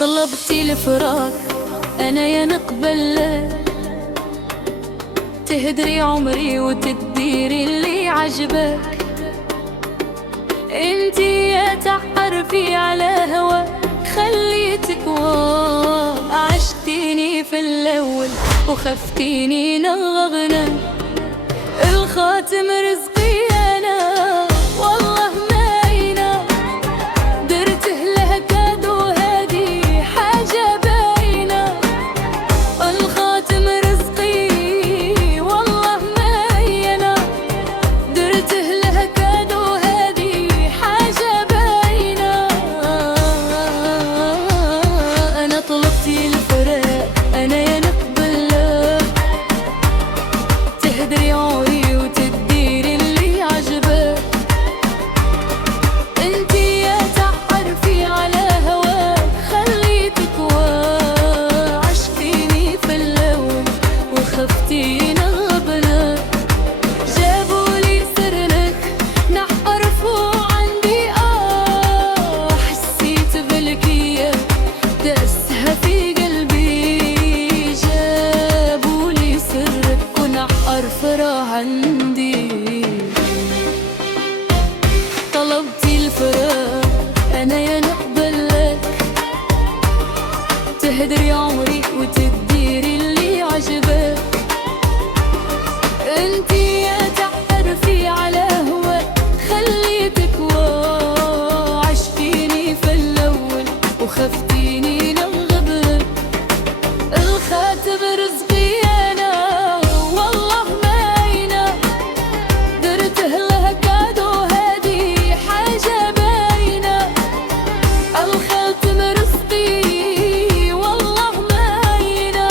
طلبتي الفراق أنا يا نقبل، تهدري عمري وتديري اللي عجبك. انتي يا تعرفي على هوا خليتك عشتيني في الأول وخفتيني نغغنا. الخاتم رزقي أنا والله ماينة، درته له كادو هادي حاجة باينة. الخاتم رزقي والله ماينة، درته له كادو هادي حاجة باينة. أنا طلبتي الفراق أنا يا نقبل، تهدري عمري وتديري اللي عجبك. انتي يا تعرفي على هواك خليتك عشتيني في الأول وخفتيني نغبنك. جابولي سرك نعرفه عندي حسيت بالكية دسها في قلبي. جابولي سرك ونحر فرح عندي. طلبتي الفراق أنا يا نقبل لك، تهدري عمري وتديري اللي عجبك. انتي يا تعرفي على هواك خليتك عشتيني في الأول وخفتيني نغبك. الخاتم رزقي أنا والله ماينة، درته له كادو هادي حاجة باينة. الخاتم رزقي والله ماينة،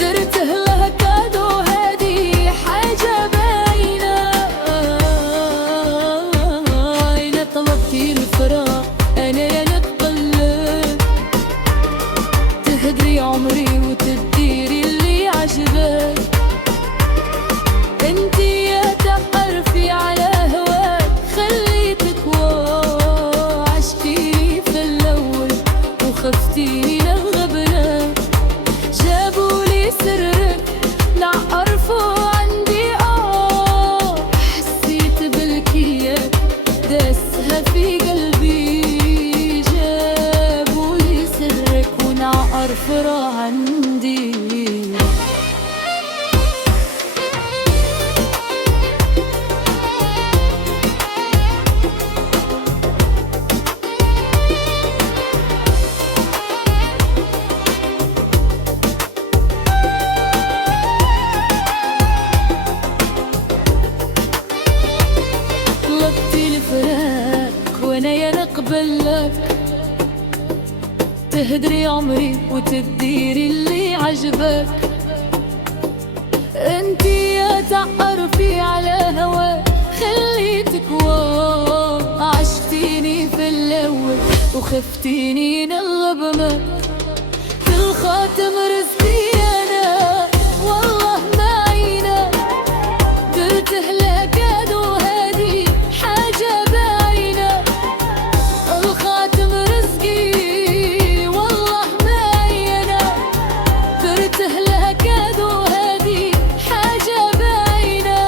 درته له كادو هادي حاجة باينة. أين طلبتي الفراق أنا يا نقبل، تهدري عمري وتديري اللي عجبك. انتي يا تعرفي على هواك خليتك عشتيني في الأول وخفتيني نغبنك. جابولي سرك نعرفه عندي حسيت بالكية دسها في قلبي. جابولي سرك ونعرف راه عندي. طلبتي الفراق وانا يا نقبل لك، تهدري عمري وتديري اللي عجبك. انتي يا تعرفي على هواك خليتك عشتيني في الأول وخفتيني نغبمك. الخاتم رزقي أنا والله ماينة، درته له كادو هادي حاجة باينة. الخاتم رزقي والله ماينة، درته له كادو هادي حاجة باينة.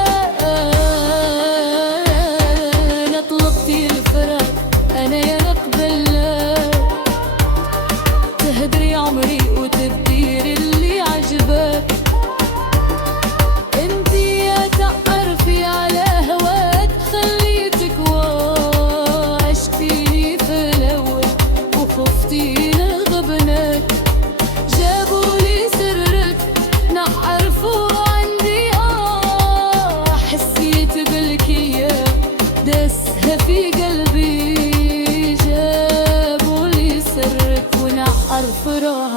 أنا طلبتي الفراق أنا يا نقبل، تهدري عمري وتديري اللي عجبك. انتي يا تعرفي على هواك خليتك عشتيني في الأول وخفتيني نغبنك. جابولي سرك نعرفه عندي حسيت بالكية دسها في قلبي. جابولي سرك ونعرف راه